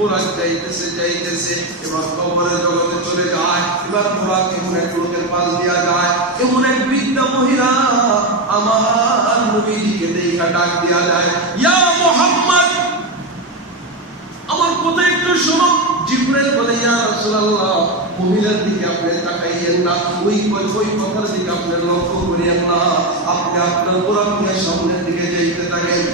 বুরাক যাইতেছে এবার কবরের জগতে চলে যায়। এবার বুরাক এমন এক লোকের পাশ দিয়া যায়, এমন এক বৃদ্ধা মহিলা আমার নবীকে দেখা ডাক দিয়া যায়, ইয়া মুহাম্মদ, আমার কথা একটু শোনো। জিবরাইল বলে, ইয়া রাসূলুল্লাহ, মহিলার দিকে আপনি তাকাইয়েন না, ওই কথার দিকে আপনি লক্ষ্য করিয়েন না, আপনি আপনার বুরাক নিয়ে সামনের দিকে যাইতে থাকেন।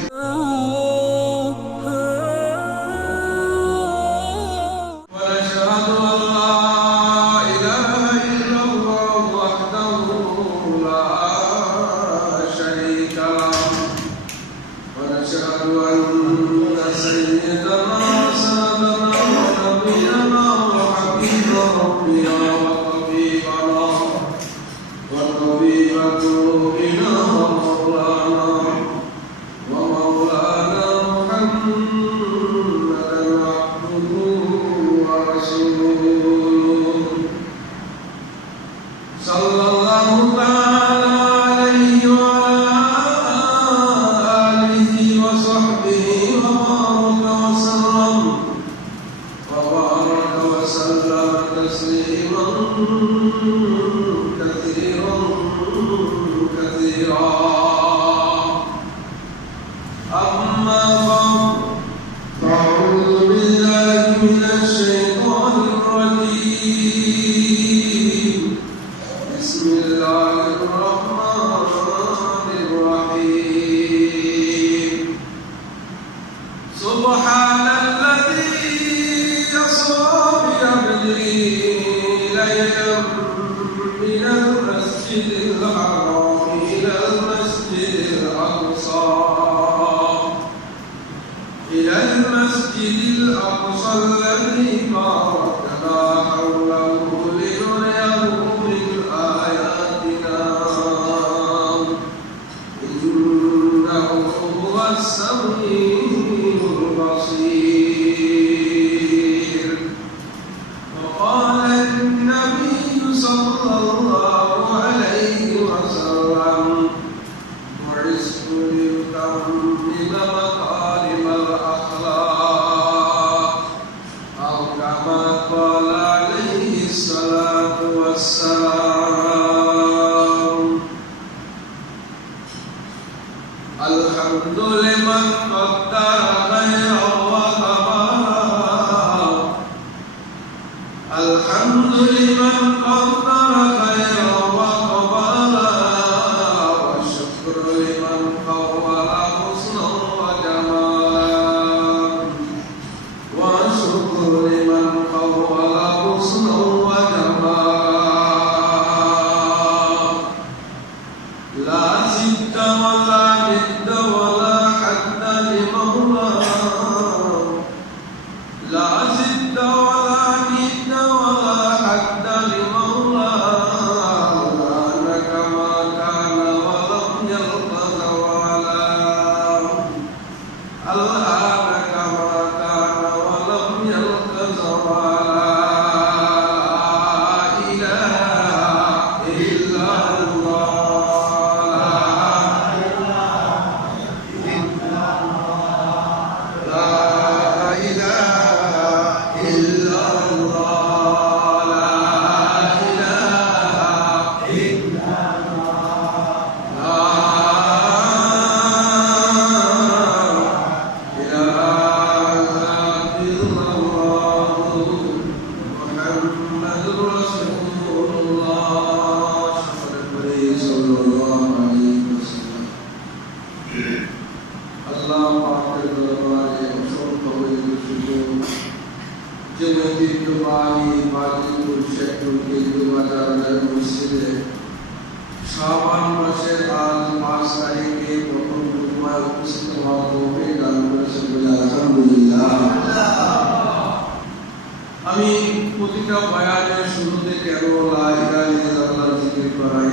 আমি প্রতিটা বয়ানের শুরুতে কেন লা ইলাহা ইল্লাল্লাহ জিকির করাই,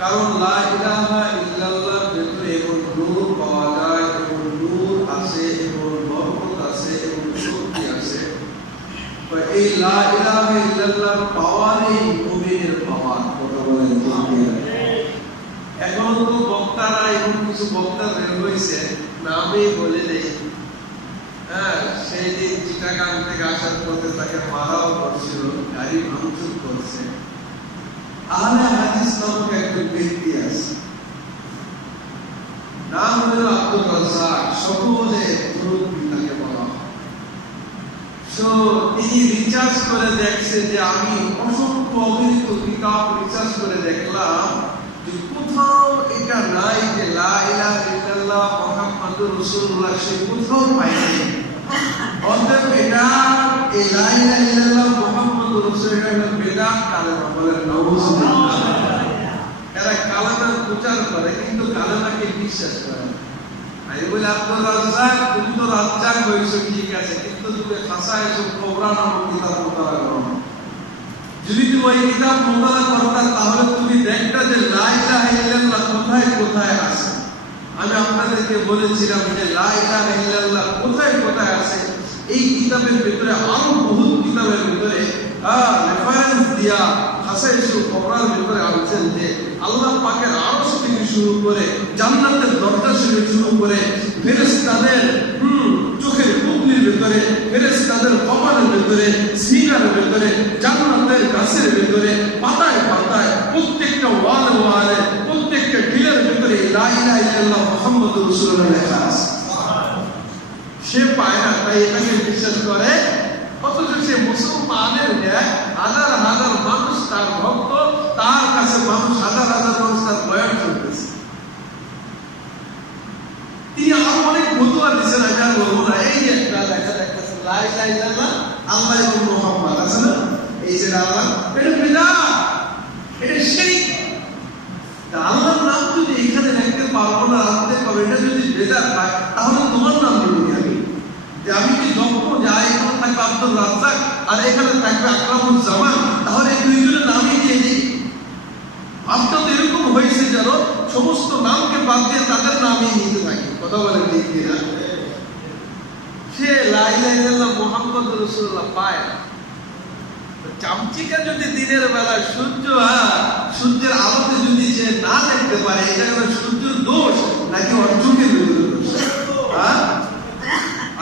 কারণ লা ইলাহা ইল্লাল্লাহর ভিতরে এমন নূর পাওয়া যায়, এমন নূর আছে, এমন বরকত আছে, এমন শক্তি আছে। এই লা ইলাহা ইল্লাল্লাহর পাওয়ারই মুমিনের পাওয়ার। কথা বলেন ঠিক? এখন তো বক্তারা, এমন কিছু বক্তা বের হয়েছে, নামে বলে নেই, হ্যাঁ সেই দিন চিটাগাং থেকে আসার পথে তাকে মারাও করছিল, গাড়ি ভাঙচুর করছে। আহলে হাদিস নামক একজন ব্যক্তি আছে, নাম হলো আব্দুল রাজ্জাক, সকলে মুরব্বি তাকে বলা হয়। তিনি রিসার্চ করে দেখছে যে আমি অসংখ্য অগণিত কিতাব রিসার্চ করে দেখলাম যে কোথাও এটা নাই যে লা ইলাহা ইল্লাল্লাহ মুহাম্মাদুর রাসূলুল্লাহ, সে কোথাও পাইনি। অতএব এটা এই লা ইলাহা ইল্লাল্লাহ মুহাম্মাদুর রাসূলুল্লাহ বেদাত কালেমা বলে, নাউযুবিল্লাহ। এরা কালেমার প্রচার করে কিন্তু কালেমাকে বিশ্বাস করে না। আমি বলি আব্দুল রাজ্জাক, তুমি তো রাজ্জাক হয়েছো ঠিক আছে, কিন্তু তুমি খাসায়েসুল কুবরা নামক কিতাব মুতালা করো। যদি তুমি ওই কিতাব মুতালা করতা তাহলে তুমি দেখতে যে লা ইলাহা ইল্লাল্লাহ কোথায় কোথায় আছে। আমি আপনাদেরকে বলেছিলাম যে লা ইলাহা ইল্লাল্লাহ কোথায় কোথায় আছে এই কিতাবের ভিতরে, আরো বহুত কিতাবের ভিতরে রেফারেন্স দিয়া খাসায়েসুল কুবরার ভিতরে আছেন যে আল্লাহ পাকের আরশ থেকে শুরু করে জান্নাতের দরজা থেকে শুরু করে ফেরেশতাদের চোখের পুতলির ভিতরে, ফেরেশতাদের কপালের ভিতরে, সিনার ভিতরে, জান্নাতের গাছের ভিতরে, পাতায় পাতায়, প্রত্যেকটা ওয়ালে ওয়ালে, প্রত্যেকটা টিলের ভিতরে লা ইলাহা ইল্লাল্লাহ মুহাম্মাদুর রাসূলুল্লাহ লেখা আছে। সে পায় না, তাই এটাকে বিশ্বাস করে। অথচ সে মুসলমানের হাজার হাজার মানুষ তার ভক্ত, তার কাছে মানুষ হাজার হাজার মানুষ তার বয়ান শুনতেছে। তিনি আরো অনেক ফতোয়া দিচ্ছেন, আমি আর বলবো না। এই যে একটা লেখা দেখতেছে লা ইলাহা ইল্লাল্লাহ আল্লাহ এবং মুহাম্মদ আছে না, এই যে আল্লাহ, এটা বিদআত, এটা শিরক। আল্লাহর নাম যদি এখানে লিখতে পারবো না, রাখতে পারবো, এটা যদি বিদআত হয় তাহলে তোমার নাম দিবি আমি, যে আমি কি যখন যাই এখানে থাকবে আব্দুল রাজ্জাক আর এখানে থাকবে আকরামুজ্জামান, তাহলে এই দুইজনের নামই দিয়ে দিই। ভাবটা তো এরকম হয়েছে যেন সমস্ত নামকে বাদ দিয়ে তাদের নামই নিতে থাকে। কথা বলেন ঠিক কিনা? সে লা ইলাহা ইল্লাল্লাহ মুহাম্মাদুর রাসূলুল্লাহ পায় না। চামচিকা যদি দিনের বেলা সূর্যের আলোতে যদি সে না দেখতে পারে, এটা হলো সূর্যের দোষ নাকি ওর চোখের দোষ?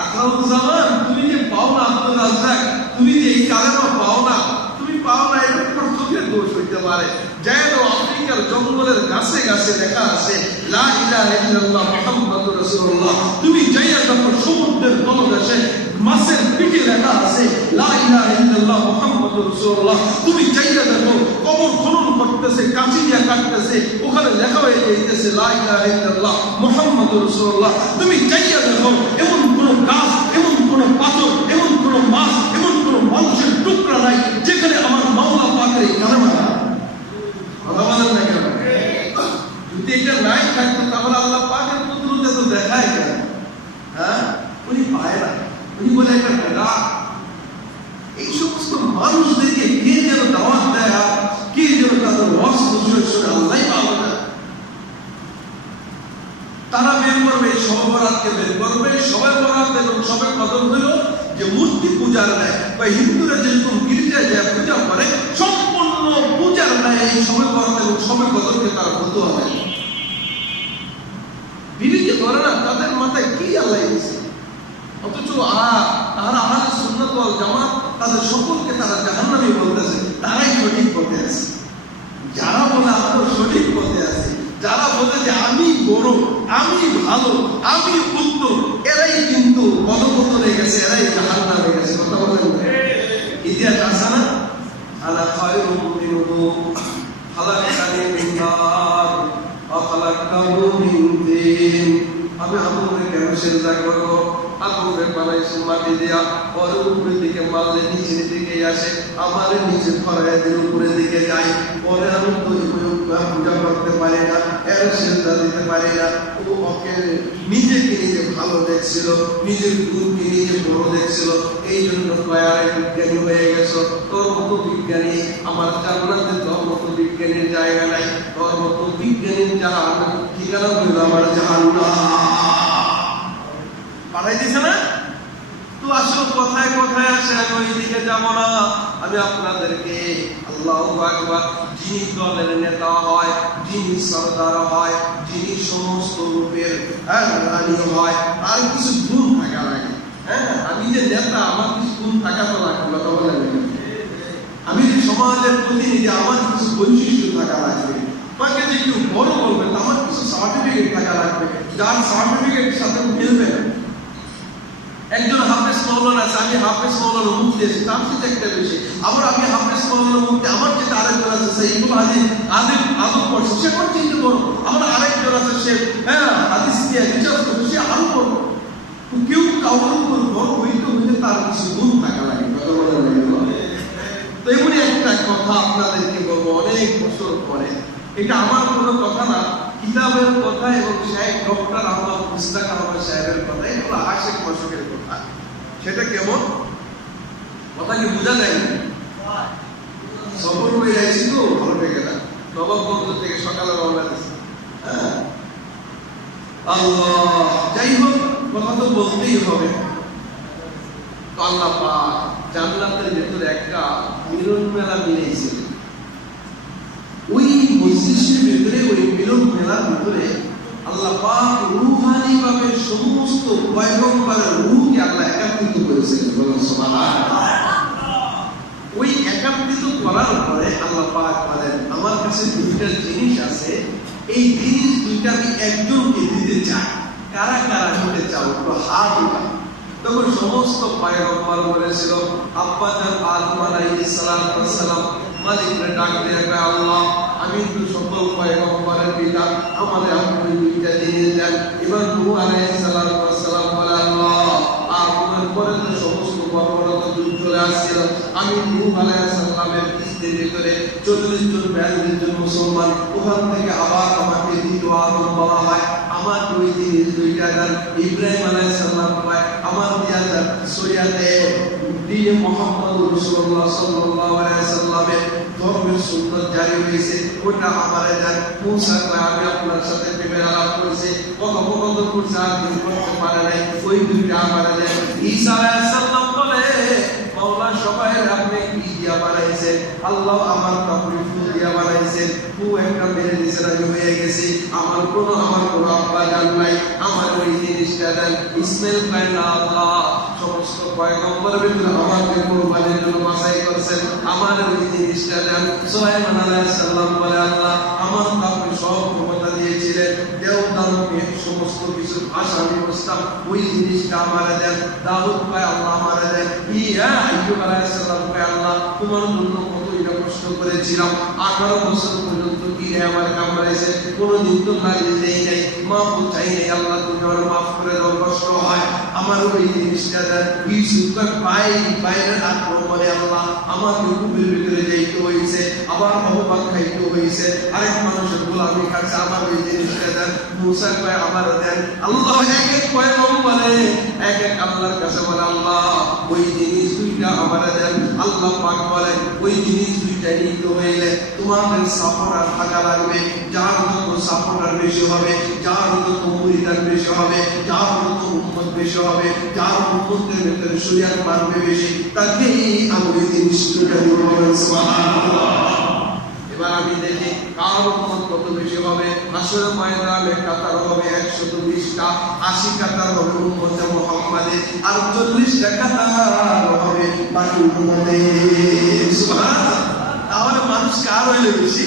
আকরামুজ্জামান, তুমি যে পাও না আব্দুল রাজ্জাক, তুমি যে এই কালেমা পাও না, তুমি পাও না, এটা তোমার চোখের দোষ হইতে পারে। যেন আফ্রিকার জঙ্গলের গাছে গাছে লেখা আছে লা ইলাহা ইল্লাল্লাহ মুহাম্মাদুর রাসূলুল্লাহ, তুমি যাইয়া যখন সমুদ্রের তলদেশে মাছের পিঠে লেখা আছে লা ইলাহা ইল্লাল্লাহ মুহাম্মাদুর রাসূলুল্লাহ, তুমি যাইয়া দেখো কবর খনন করতেছে, কাঁচি দিয়া কাটতেছে, ওখানে লেখা হয়ে যাইতেছে লা ইলাহা ইল্লাল্লাহ মুহাম্মাদুর রাসূলুল্লাহ। তুমি যাইয়া দেখো এমন কোন গাছ, এমন কোন পাথর, এমন কোন মাছ, এমন কোন মানুষের টুকরা নাই যেখানে আমার মাওলা পাকের এই কালেমা। কথা বলেন না কেন? যদি এটা নাই থাকতো তাহলে আল্লাহ পাকের কুদরতে তো দেখায় কেন? উনি পায় না, উনি বলে একটা বেদাত। এই সমস্ত মানুষদেরকে কে যেন দাওয়াত দেয় আর কে যেন তাদের ওয়াজ শুনে আল্লাহই ভালো না। তারা বের করবে, শবে বরাতকে বের করবে। শবে বরাত এবং শবে কদর হলো যে মূর্তি পূজার নেয়, বা হিন্দুরা যেরকম গির্জায় যায় পূজা করে, সম্পূর্ণ পূজার নেয় এই শবে বরাত এবং শবে কদরকে তারা ফতোয়া দেয়। বিরোধী করে না, তাদের মাথায় কি আল্লাহ দিয়েছে। অথচ তারা আহলে সুন্নাত ওয়াল জামাত, তাদের সকলকে তারা জাহান্নামী বলতেছে, তারাই সঠিক পথে আছে। যারা বলে আমরা সঠিক পথে আছি, যারা বলে যে আমি বড়, আমি ভালো, আমি উত্তম, এরাই কিন্তু পদপতনে গেছে, এরাই জাহান্নামে গেছে। কথা বলেন, ইতিহাস আছে না? আলা খায়রুম মিনহু খালাকানি মিন নার ওয়া খালাকাহু মিন তিন। আমি আগুনে কেন সেজদা করব? আগুনে বানাইছি মাটি দিয়া, ওর উপরের দিকে মারলে নিচের দিকে আসে, আমার নিচে ফরায় দিলে উপরের দিকে যায়। পরে আমি তো পূজা করতে পারি না, এর সেজদা দিতে পারি না। ও ওকে নিজেকে নিজে ভালো দেখছিল, নিজের গুণকে নিজে বড় দেখছিল, এই জন্য কয়ারে বিজ্ঞানী হয়ে গেছো। তোর মতো বিজ্ঞানী আমার জান্নাতে, তোর মতো বিজ্ঞানীর জায়গা নাই, তোর মতো বিজ্ঞানীর জাহান্নাম ঠিকানা হইল আমার জাহান্নাম। পাঠাই দিছে না? তো আসো কথায় কথায় আসে, আমি ওই দিকে যাব না। আমি আপনাদেরকে আল্লাহু আকবার, যিনি দলের নেতা হয়, যিনি সরদার হয়, যিনি সমস্ত রূপের রানী হয়, আর কিছু গুণ থাকা লাগে। আমি যে সমাজের প্রতিনিধি, আমার কিছু বৈশিষ্ট্য থাকা লাগবে। আমাকে যে কেউ বড় বলবে আমার কিছু সার্টিফিকেট থাকা লাগবে, যার সার্টিফিকেটের সাথে মিলবে না। একজন হাফেজ মাওলানা আছে, আমি হাফেজ মাওলানা মুফতি আছি, তার সাথে একটা বেশি। আবার আমি হাফেজ মাওলানা মুফতি, আমার যেটা আরেকজন আছে সে ইবুল হাদিস আদব পড়ছে, সে কোন চিন্তা বড়। আমার আরেকজন আছে সে হাদিস নিয়ে রিসার্চ করছে, সে আরো বড়। কেউ কাউর উপর বড় হইতে হইলে তার কিছু গুণ থাকা লাগে। তো এমনি একটা কথা আপনাদেরকে বলবো অনেক বছর পরে, এটা আমার কোনো কথা না, কিতাবের কথা এবং শায়েখ ডক্টর আহমদ মুস্তাক আহমদ সাহেবের কথা, এগুলো আশেক মাসুকের কথা। সেটা কেমন কথা কি বোঝা যায় না? সফর হয়ে যাইছি তো ভালো পেয়ে না, নবাবগঞ্জ থেকে সকালে রওনা দিয়েছি। আল্লাহ, যাই হোক কথা তো বলতেই হবে। আল্লাহ পাক জান্নাতের ভিতরে একটা মিলন মেলা মিলেছিল। ওই মজলিসের ভিতরে, ওই মিলন মেলার ভিতরে আল্লাহ পাক রূহানি ভাবে সমস্ত পয়গম্বরের রূহকে আল্লাহ একত্রিত করেছিলেন। বলুন সুবহানাল্লাহ। ওই একত্রিত করার পরে আল্লাহ পাক বলেন, আমার কাছে দুইটা জিনিস আছে, এই জিনিস দুইটা আমি একজনকে দিতে চাই। কারা কারা দিতে চাও একটু হাত উঠাও। তখন সমস্ত পয়গম্বর বলেছিল, আব্বা জান আদম আলাইহিস সালাম মালিকরে ডাক দিয়ে কয়, আল্লাহ আমি তো সকল পয়গম্বরের পিতা, আমাদের আপনি দুইটা জিনিস দেন। এবার নূহ আলাইহিস সালাম বলে, আল্লাহ আপনার পরে তো সমস্ত বর্বরতা যুগ চলে আসছিল, আমি নূহ আলাইহিস সালামের কিস্তির ভিতরে 40 জন 42 জন মুসলমান, ওখান থেকে আবার আমাকে দ্বিতীয় আদম বলা হয়। আমার দুই জিনিস দুইটা দেন। ইব্রাহিম আলাইহিস সালাম কয়, আমার দিয়া যান শরিয়াতে দ্বীনে মুহাম্মদ রাসূলুল্লাহ সাল্লাল্লাহু আলাইহি সাল্লামের ধর্মের সুন্নাত জারি হয়েছে, ওটা আমারে দেন। মুসা কয়, আমি আপনার সাথে প্রেমের আলাপ করেছি, কথোপকথন করছি, আর কিছু করতে পারে নাই, ওই দুইটা আমারে দেন। ঈসা আলাইহিস সালাম বলে, মাওলা সবাই আপনি কি দিয়া বানাইছেন? আল্লাহ আমার কাপড় ফুল দিয়া বানাইছেন, একটা মেরে দিয়েছেন, আমি হয়ে গেছি, আমার কোনো আব্বা জান নাই, আমার ওই জিনিসটা দেন। ইসমাইল কয়, না আল্লাহ সমস্ত পয়গম্বরের ভিতরে আমাকে কুরবানির জন্য বাছাই করেছেন, আমার ওই জিনিসটা দেন। সুলাইমান আলাইহিস সালাম বলে, আল্লাহ আমার কাপড় সব ক্ষমতা দিয়েছিলেন, দেবতাকে সমস্ত কিছু ভাষা আমি বুঝতাম, ওই জিনিসটা আমারে দেন। দাউদ কয়, আল্লাহ আমারে দেন। আইয়ুব আলাইহিস সালাম কয়, আল্লাহ তোমার জন্য কতই না কষ্ট করেছিলাম, 18 বছর পর্যন্ত কি আমার কামড়াইছে, কোনদিন তো গালি দেই নাই, মাফ চাই নাই, আল্লাহ তুমি আমার মাফ করে দাও, কষ্ট হয়, আমার ওই জিনিসটা দেন। ইউসুফের বাইরের আক্রমণে আল্লাহ আমাকে কুবের ভিতরে যাইতে হয়েছে, আবার ভগবান খাইতে হয়েছে, আরেক মানুষের গোলামি খাচ্ছে, আমার ওই জিনিসটা দেন। মুসা কয়, আমার দেন। আল্লাহ এক এক পয়গম্বরে এক এক আল্লাহর কাছে বলে, আল্লাহ ওই জিনিস দুইটা আমার দেন। আল্লাহ পাক বলে, ওই জিনিস দুইটা নিতে হইলে তোমাদের সাপোর্টার থাকা লাগবে, যার যত সাপোর্টার বেশি হবে, যার যত মুরিদান বেশি হবে, যার যত উম্মত বেশি হবে, যার উম্মতের ভিতরে শরীয়ত মানবে বেশি, তাকেই আমি ওই জিনিস দুইটা দিব। সুবহানাল্লাহ। এবার আমি দেখি কার উম্মত কত বেশি হবে। হাসরের ময়দানে কাতার হবে 120টা, 80 কাতার হবে উম্মতে মুহাম্মাদের, আর 40টা কাতার হবে বাকি উম্মতের। সুবহানাল্লাহ। তাহলে মানুষ কার হইলে বেশি?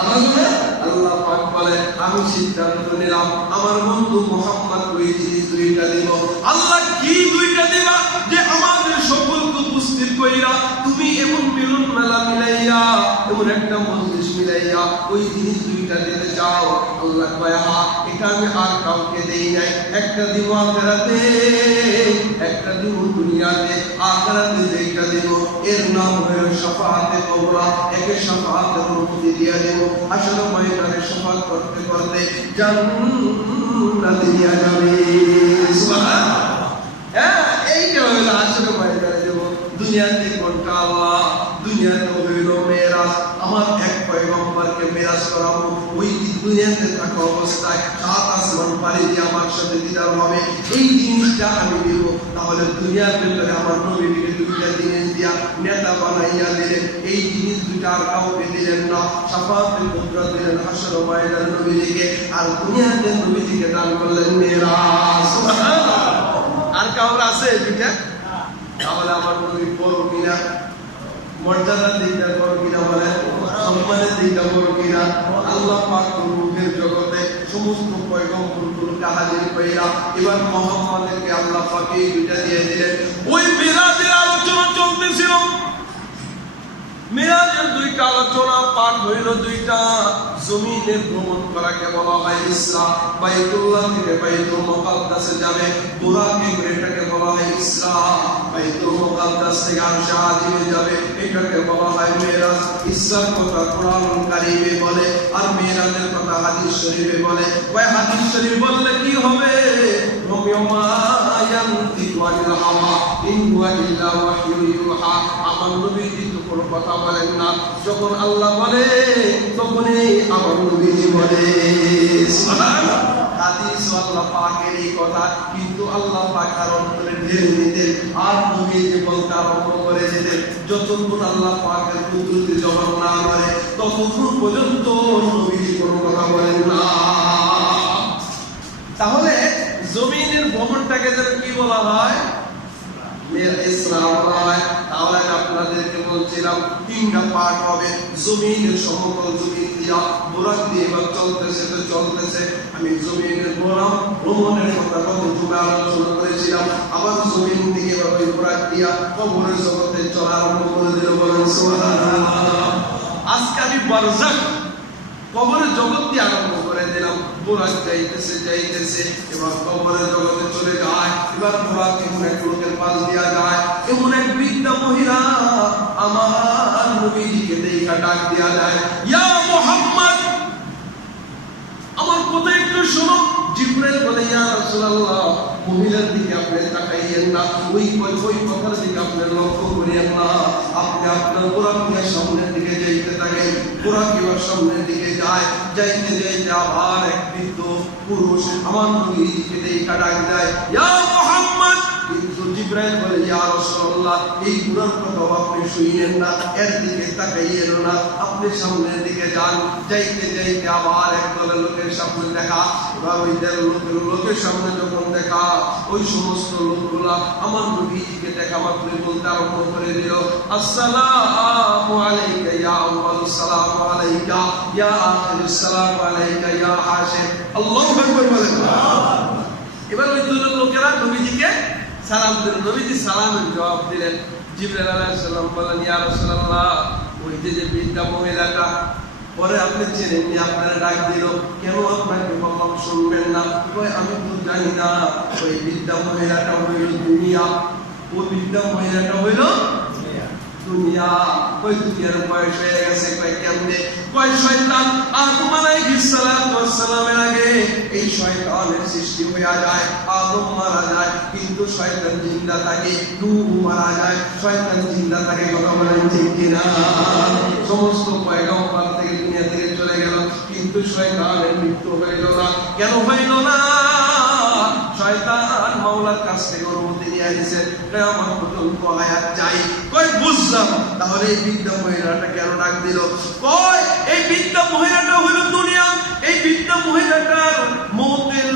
আমাদের। আল্লাহ পাক বলে, আমি সিদ্ধান্ত নিলাম আমার বন্ধু মুহাম্মদ ওই জিনিস দুইটা দিব। আল্লাহ কি দুইটা দিবা? যে আমাদের সকলকে উপস্থিত কইরা তুমি এমন মিলন মেলা মিলাইয়া, এমন একটা মজলিস মিলাইয়া ওই জিনিস দুইটা দিতে চাও। আল্লাহ কয়, হ্যাঁ এটা আমি আর কাউকে দেই নাই, একটা দিব আখিরাতে, একটা দিব দুনিয়াতে। আখিরাতে যেটা দিব এর নাম হলো শাফাআতে কুবরা, একে শাফাআতের অনুমতি দিয়া দেব। আসলে ময়দানে শাফাআত করতে করতে জান্নাতে নিয়ে যাবে। সুবহানাল্লাহ। এইটা হলো আসলে ময়দানে দেব। দুনিয়াতে কোনটা আল্লাহ, দুনিয়াতে হইল মেরাজ, আমার এক পয়গম্বরকে মেরাজ করাবো, ওই দুনিয়াতে থাকা অবস্থায় 7 আসমান পাড়ি দিয়ে আমার সাথে দিদার হবে, এই জিনিসটা আমি দিব। তাহলে দুনিয়ার ভিতরে আমার নবীকে দুইটা জিনিস দিয়া নেতা বানাইয়া দিলেন, এই জিনিস দুইটা আর কাউকে দিলেন না। শাফাআতের কুবরা দিলেন হাসর ময়দানে নবীজিকে, আর দুনিয়াতে নবীজিকে দান করলেন মেরাজ। সুবহানাল্লাহ। আর কাউর আছে দুইটা? তাহলে আমার নবী বড় কিনা? মর্যাদার দিকটা বড় কিনা বলেন, সম্মানের দিকটা বড় কিনা? আল্লাহ পাক রূহের জগতে সমস্ত পয়গম্বরগুলোকে হাজির কইরা এবার মুহাম্মদকে আল্লাহ পাক এই দুইটা দিয়ে দিলেন। ওই মিরাজের আলোচনা চলতেছিল, মিরাজের দুইটা আলোচনা পাঠ হইল, দুইটা জমিনে ভ্রমণ করাকে বলা হয় ইসরা। বাইতুল্লাহ থেকে বাইতুল মুকাদ্দাসে যাবে, বুরাকে এটাকে বলা হয় ইসরা। বাইতুল মুকাদ্দাস থেকে আরশে আজিমে যাবে, এটাকে বলা হয় মিরাজ। ইসরার কথা কোরআন কারীমে বলে, আর মিরাজের কথা হাদিস শরীফে বলে। ওই হাদিস শরীফ বললে কি হবে? রমিয়মা ইয়ানতিকু আনিল হাওয়া ইন হুয়া ইল্লা ওয়াহয়ুন ইউহা। আমার নবীজি তো কোনো কথা বলেন না, যখন আল্লাহ বলে তখনই আমার নবীজি বলে। সুবহানাল্লাহ। হাদিস আল্লাহ পাকের এই কথা, কিন্তু আল্লাহ পাক তার অন্তরে ঢেলে দিতেন আর নবীজি বলতে আরম্ভ করে দিতেন। যতক্ষণ আল্লাহ পাকের কুদরতি জবাব না করে ততক্ষণ পর্যন্ত নবীজি কোনো কথা বলেন না। তাহলে জমিনের ভ্রমণটাকে যেন কি বলা হয়? ইসরা বলা হয়। তাহলে আপনাদেরকে বলছিলাম তিনটা পার্ট হবে। জমিনের সমতল জমিন দিয়া বুরাক দিয়ে এবার চলতেছে তো চলতেছে। আমি জমিনের ভ্রমণের কথা কতটুকু আলোচনা করেছিলাম। আবার জমিন থেকে এবার ওই বুরাক দিয়া কবরের জগতে চলা আরম্ভ করে দিল। বলেন সুবহানাল্লাহ। আজকে আমি বারজাখ কবরের জগৎ দিয়ে আরম্ভ করে দিলাম। বুরাক যাইতেছে যাইতেছে, এবার কবরের জগতে চলে যায়। এবার বুরাক এমন এক লোকের পাশ দিয়া যায়, এমন এক বৃদ্ধা মহিলা আমার নবীজিকে দেখা ডাক দিয়া যায়, ইয়া মুহাম্মদ, আমার কথা একটু শোনো। জিবরাইল বলে, ইয়া রাসূলুল্লাহ, মহিলার দিকে আপনি তাকাইয়েন না, ওই কথার দিকে আপনি লক্ষ্য করিয়েন না। আপনি আপনার বুরাকের সামনের দিকে যাইতে থাকেন। বুরাক এবার সামনের দিকে যায়, যাইতে যাইতে আবার এক বৃদ্ধ পুরুষ আমার নবীজিকে দেখা ডাক দেয়, ইয়া মুহাম্মদ। কিন্তু জিবরাইল বলে, ইয়া রাসূলুল্লাহ, এই বুড়ার কথা আপনি শুনেন না, এর দিকে তাকাইয়েন না, আপনি সামনের দিকে যান। যাইতে যাইতে আবার এক দলের লোকের সামনে দেখা। এবার ওই লোকের সামনে যখন দেখা, ওই সমস্ত লোকগুলা আমার নবীজিকে দেখা মাত্রই বলতে আরম্ভ করে দিল, আসসালামু আলাইকা ইয়া আউয়ালুস সালামু আলাইকা ইয়া আখিরুস সালামু আলাইকা ইয়া হাশিম। আল্লাহু আকবার বলেন। এবার ওই দুজন লোকেরা নবীজিকে সালাম দিলেন। নবীজি সালামের জবাব দিলেন। জিবরাইল আলাইহিস সালাম বলেন, ইয়া রাসূলুল্লাহ, ওই যে বৃদ্ধা মহিলাটা, পরে আপনি চেনেননি, আপনারা ডাক দিল, কেন আপনাকে বললাম শুনবেন না? আমি তো জানি না। ওই বৃদ্ধা মহিলাটা হইল দুনিয়া। ওই বৃদ্ধা মহিলাটা হইল দুনিয়া। ওই দুনিয়ার বয়স হয়ে গেছে। কয় কেমনে? কয় শয়তান আদম আলাইহিস সালাতু ওয়াস সালামের আগে এই শয়তানের সৃষ্টি হয়ে যায়, আদম মারা যায়, কিন্তু শয়তান জিন্দা থাকে। নূহ মারা যায়, শয়তান জিন্দা থাকে। কথা বলেন ঠিক কিনা? সমস্ত পয়গম্বর থেকে দুনিয়া থেকে চলে গেল, কিন্তু শয়তানের মৃত্যু হইল না। কেন হইল না? শয়তান মাওলার কাছ থেকে অনুমতি নিয়ে আইছে, কিয়ামত পর্যন্ত হায়াত চাই। কই বুঝলাম। তাহলে এই বৃদ্ধা মহিলাটা কেন ডাক দিল? কই এই বৃদ্ধা মহিলাটা হলো দুনিয়া। এই বৃদ্ধা মহিলাটার মওতের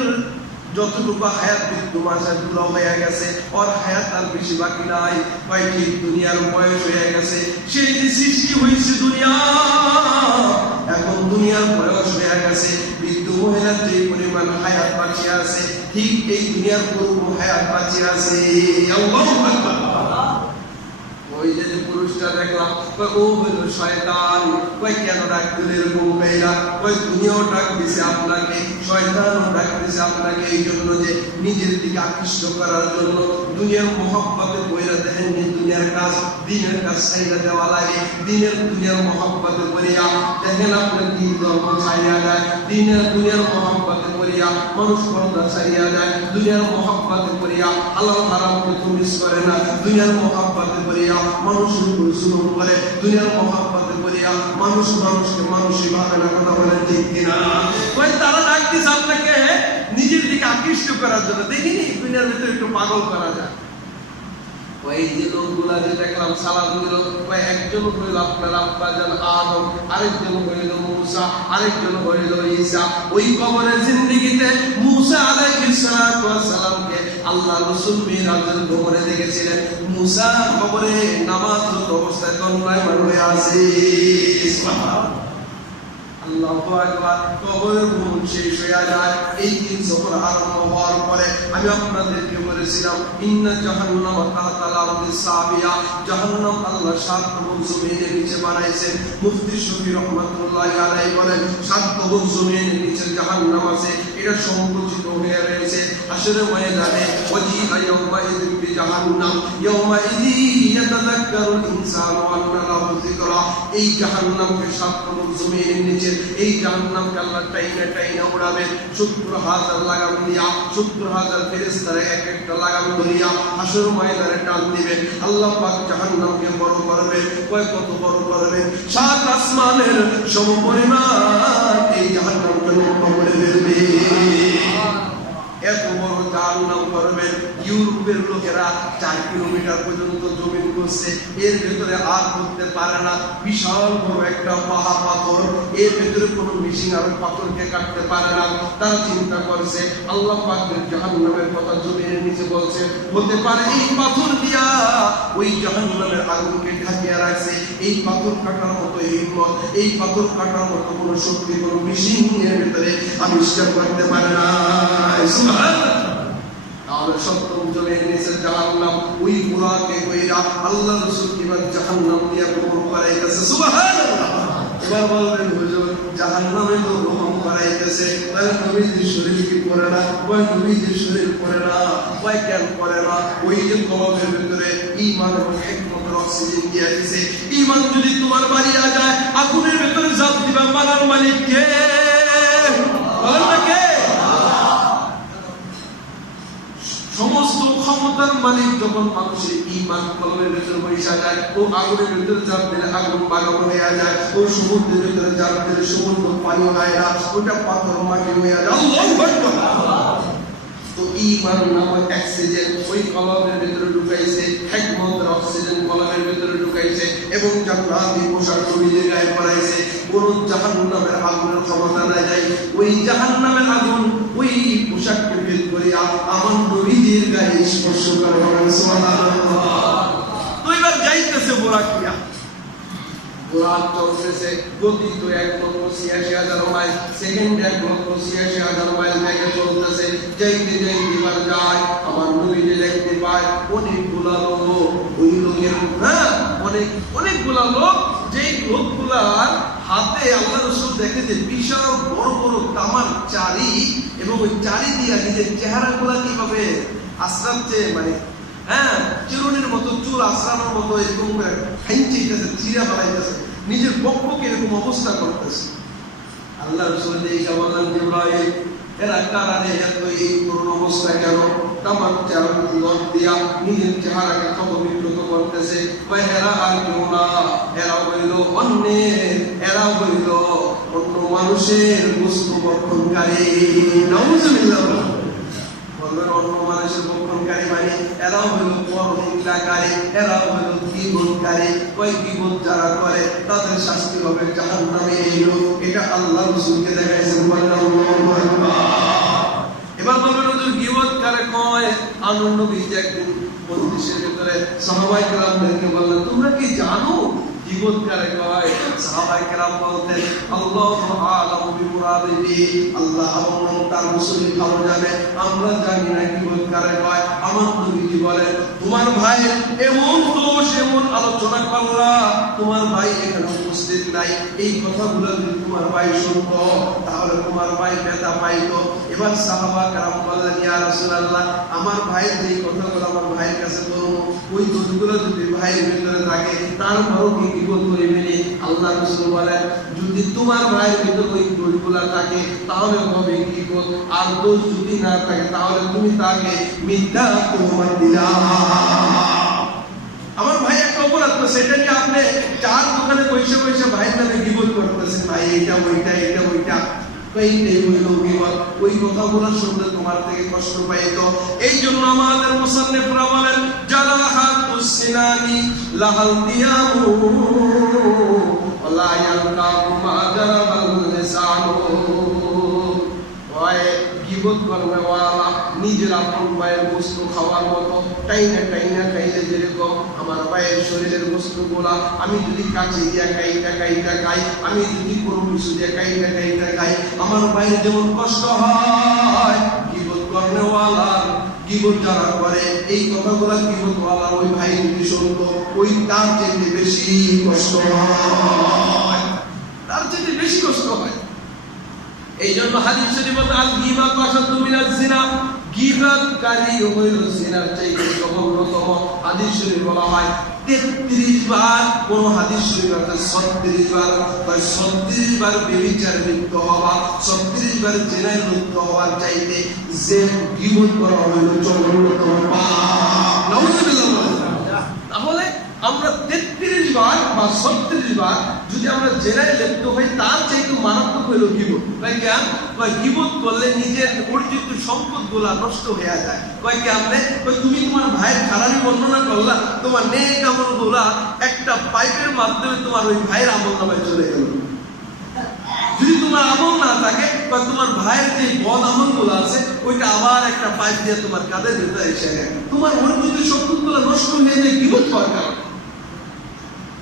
যতটুকু হায়াত বিদ্যমান সেগুলো হয়ে গেছে, ওর হায়াত আর বেশি বাকি নাই। কই ঠিক দুনিয়ার বয়স হয়ে গেছে। সেই যে সৃষ্টি হয়েছে দুনিয়া, এখন দুনিয়ার বয়স হয়ে গেছে। বৃদ্ধ মহিলার যে পরিমাণ হায়াত বাঁচিয়ে আছে, ঠিক এই দুনিয়ার পূর্ব হায়াত বাঁচিয়ে আছে। আল্লাহু আকবার। ওই যে পুরুষটা দেখলাম, ও হলো শয়তান। কই কেন ডাক দিল এরকম কইরা? কই দুনিয়াও ডাক দিছে আপনাকে, শয়তানও ডাক দিছে আপনাকে এই জন্য যে নিজের দিকে আকৃষ্ট করার জন্য। দুনিয়ার মহব্বতে কইরা দেখেন, দুনিয়ার কাজ, দিনের কাজ ছাইড়া দেওয়া লাগে। দুনিয়ার মহব্বতে করিয়া দেখেন আপনার দিন ধর্ম ছাইড়া যায়। দুনিয়ার মহব্বতে করিয়া মানুষ পর্দা ছাইড়া যায়। দুনিয়ার মহব্বতে করিয়া হালাল হারামকে মিস করে না। দুনিয়ার মহব্বতে করিয়া মানুষের উপর জুলুম করে। দুনিয়ার মহব্বতে করিয়া মানুষকে মানুষই ভাবে না। কথা বলেন ঠিক কিনা? ওই তারা ডাকতেছে আপনাকে নিজের দিকে আকৃষ্ট করার জন্য। দেখিনি দুনিয়ার ভিতরে একটু পাগল করা যায়। ওই যে লোকগুলা যে দেখলাম সালাম দিল, ওই একজন হইল আপনার আব্বা জান আদম, আরেকজন হইল মুসা, আরেকজন হইল ঈসা। ওই কবরের জিন্দেগিতে মুসা আলাইহিস সালামকে আল্লাহ রাসূল মিরাজের কবরে দেখেছিলেন। মুসা কবরে নামাজরত অবস্থায় তন্দ্রায় হয়ে আছে। সুবহানাল্লাহ, আল্লাহু আকবার। কবরের ভ্রমণ শেষ হয়ে যায়। এই দিন যখন আরম্ভ হওয়ার পরে আমি আপনাদেরকে বলেছিলাম, ইন্না জাহান্নাম তাহতাল আরদিস সাবিয়া, জাহান্নাম আল্লাহ 7 তবক জমিনের নিচে বানাইছেন। মুফতি শফি রহমাতুল্লাহি আলাইহি বলেন 7 তবক জমিনের নিচে জাহান্নাম আছে, এটা সংকুচিত হয়ে রয়েছে। আসলে ময়দানে ওয়াজিআ ইয়াউমাইযিন বিজাহান্নাম ইয়াউমাইযি ইয়াতাযাক্কারুল ইনসানু ওয়া আন্না লাহু যিকরা। এই জাহান্নামকে 7 তবক জমিনের নিচে এই জাহান্নামকে আল্লাহ টাইনা উড়াবেন। 70,000 লাগাম দিয়া, 70,000 ফেরেশতারা এক একটা লাগাম ধরিয়া হাসর ময়দানে টান দিবেন। আল্লাহ পাক জাহান্নামকে বড় করবেন। কত বড় করবেন? 7 আসমানের সমপরিমাণ এই জাহান্নামকে মুক্ত করে ফেলবে। এত বড় জাহান্নাম করবেন। ইউরোপের লোকেরা 4 কিলোমিটার পর্যন্ত জমিন করছে, এর ভেতরে আর করতে পারে না। বিশাল বড় একটা পাথর, এর ভেতরে কোনো মেশিন আর পাথরকে কাটতে পারে না। তারা চিন্তা করছে আল্লাহ পাক জাহান্নামের কথা জমিনের নিচে বলছে, হতে পারে এই পাথর দিয়া ওই জাহান্নামের আগুনকে ঢাকিয়ে রাখছে। এই পাথর কাটার মতো হিম্মত, এই পাথর কাটার মতো কোনো শক্তি কোনো মেশিন এর ভেতরে আবিষ্কার করতে পারে না। তাহলে সপ্তম জমির নিচে জাহান্নাম, ওই বুড়াকে কইরা আল্লাহ রাসূল কিভাবে জাহান্নাম দিয়া ভ্রমণ করাইতেছে। সুবহানাল্লাহ। এবার বলবেন হুজুর জাহান্নামে তো ভ্রমণ করাইতেছে, তাহলে নবীজির শরীর কি করে না? ওই নবীজির শরীর করে না, ওই কেন করে না? ওই যে কলমের ভিতরে ঈমান এবং হিকমতের অক্সিজেন দিয়ে দিয়েছে। ঈমান যদি তোমার বাড়িয়া যায়, আগুনের ভিতরে ঝাঁপ দিবা, মারার মালিক কে? বলেন না কে? সমস্ত ক্ষমতার মালিক যখন মানুষের ঈমান কলমের ভিতরে বসে যায়, ও আগুনের ভিতরে ঝাঁপ দিলে আগুন বাগান হয়ে যায়, ও সমুদ্রের ভিতরে ঝাঁপ দিলে সমুদ্র পানি হয় না, ওটা পাথর মাটি হয়ে যায়। আল্লাহু আকবার। তো ঈমান নামক অক্সিজেন ওই কলমের ভিতরে ঢুকাইছে, হিকমতের অক্সিজেন কলমের ভিতরে ঢুকাইছে এবং জান্নাতি পোশাক নবীর গায়ে পরাইছে। কোন জাহান্নামের আগুনের ক্ষমতা না যায়, ওই জাহান্নামের আগুন ওই পোশাককে ভেদ করিয়া আমার নবীর গায়ে স্পর্শ করে। সুবহানাল্লাহ। তো এবার যাইতেছে বোরাকিয়া, বোরাক চলতেছে, গতি তো 1,86,000 মাইল, সেকেন্ড 1,86,000 মাইল বেগে চলতেছে। যাইতে এবার যায়, আমার নবীকে দেখতে পায় অনেকগুলা লোক। ওই লোকের অনেকগুলা লোক, যেই লোকগুলার হাতে আল্লাহ রাসূল দেখে যে বিশাল বড় বড় তামার চারি, এবং ওই চারি দিয়া নিজের চেহারাগুলা কিভাবে আশ্রাচ্ছে, মানে চিরুনির মতো চুল আশ্রানোর মতো এরকম করে খাইতেছে, চিরা বাড়াইতেছে, নিজের বক্ষকে এরকম অবস্থা করতেছে। আল্লাহ রাসূল দেখে বললেন, জিবরাইল এরা কারা রে, এত এই করুণ অবস্থা কেন? তামার চেহারা দিয়া নিজের চেহারাকে কত বিকৃত করতেছে। এরা আর কেউ না, এরা হইল অন্যের, এরা হইল অন্য মানুষের বস্তু বক্ষণকারী। নাউযুবিল্লাহ। বলবেন অন্য মানুষের বক্ষণকারী মানে এরাও হইল পরনিন্দাকারী, এরাও হইল গীবতকারী। ওই গীবত যারা করে তাদের শাস্তি হবে জাহান্নামে। এটা আল্লাহ রাসূলকে দেখাইছেন। আল্লাহু আকবার। এবার বলবেন হুজুর গীবত কারে কয়? আমার নবী যে একদিন মজলিসের ভিতরে সাহাবায়ে কেরামদেরকে বললেন, তোমরা কি জানো গীবত কারে কয়? সাহাবায়ে কেরাম বলতেন, আল্লাহু আ'লামু বিমুরাদিহি, আল্লাহ এবং তার রাসূল ভালো জানে, আমরা জানি না গীবত কারে কয়। আমার নবীজি বলেন, তোমার ভাই এমন দোষ এমন আলোচনা করলা, তোমার ভাই এখানে উপস্থিত নাই, এই কথাগুলো যদি তোমার ভাই শুনতো তাহলে তোমার ভাই ব্যথা পাইতো। এবার সাহাবা কেরাম বললেন, ইয়া রাসূলুল্লাহ, আমার ভাই যে কথাগুলো আমার ভাইয়ের কাছে বলবো, ওই দোষগুলো যদি ভাইয়ের ভিতরে থাকে তারপরও কি গীবত করিবেনি? আল্লাহ রাসূল বলেন, যদি তোমার ভাইয়ের ভিতরে ওই দোষগুলো থাকে তাহলে হবে গীবত, আর দোষ যদি না থাকে তাহলে তুমি তাকে মিথ্যা তুহমত দিলা। আমার ভাই একটা অপরাধ করছে, এটা নিয়ে আপনি চার দোকানে পয়সা পয়সা ভাইয়ের নামে গীবত করতেছেন, ভাই এটা ওইটা এটা ওইটা, এইটাই হইল গীবত। ওই কথাগুলো শুনলে তোমার থেকে কষ্ট পাইতো। এই জন্য আমাদের মুসান্নিফরা বলেন, জারাহাতুস সিনানি লাহাল দিয়ামু ওয়ালা ইয়ালকাহু মা জারাবাল লিসানু। ওই গীবত করবে ওয়ালা নিজের আপন ভাইয়ের বস্তু খাওয়ার মতো টাইনা টাইনা খাইলে যেরকম আমার ভাইয়ের শরীরের বস্তুগুলা আমি যদি কাছে দিয়া কাইটা খাই, আমি যদি কোনো কিছু দিয়ে কাইটা খাই, আমার ভাইয়ের যেমন কষ্ট হয়, গীবত করবে ওয়ালা গীবত যারা করে এই কথাগুলা গীবত ওয়ালা ওই ভাই যদি শুনতো, ওই তার চেয়ে বেশি কষ্ট হয়, তার চেয়ে বেশি কষ্ট হয়। এই জন্য হাদিস শরীফে আল গীবাতু আশাদ্দু মিনাজ জিনা, গীবতকারী হইল জিনার চাইতে জঘন্যতম। হাদিস শরীফে বলা হয় 33 বার, কোন হাদিস শরীফে আছে 36 বার, তাই 36 বার ব্যভিচার লিপ্ত হওয়া, 36 বার জিনায় লিপ্ত হওয়ার চাইতে যে গীবত করা হইল জঘন্যতম পাপ। নাউযুবিল্লাহ। তাহলে আমরা 33 বার বা 36 বার যদি আমরা জেনায় লিপ্ত হই, তার চাইতে মারাত্মক হইল গীবত। গীবত করলে নিজের অর্জিত সম্পদগুলা নষ্ট হয়ে যায়। কেমনে? তুমি তোমার ভাইয়ের খারাপই বর্ণনা করলা, তোমার নেক আমলগুলা একটা পাইপের মাধ্যমে তোমার ওই ভাইয়ের আমলনামায় চলে গেল। যদি তোমার আমল না থাকে বা তোমার ভাইয়ের যে বদ আমলগুলো আছে ওইটা আবার একটা পাইপ দিয়ে তোমার কাঁধের ভিতরে এসে গেল, তোমার অর্জিত সম্পদগুলা নষ্ট হয়ে যায় গীবত হওয়ার কারণে।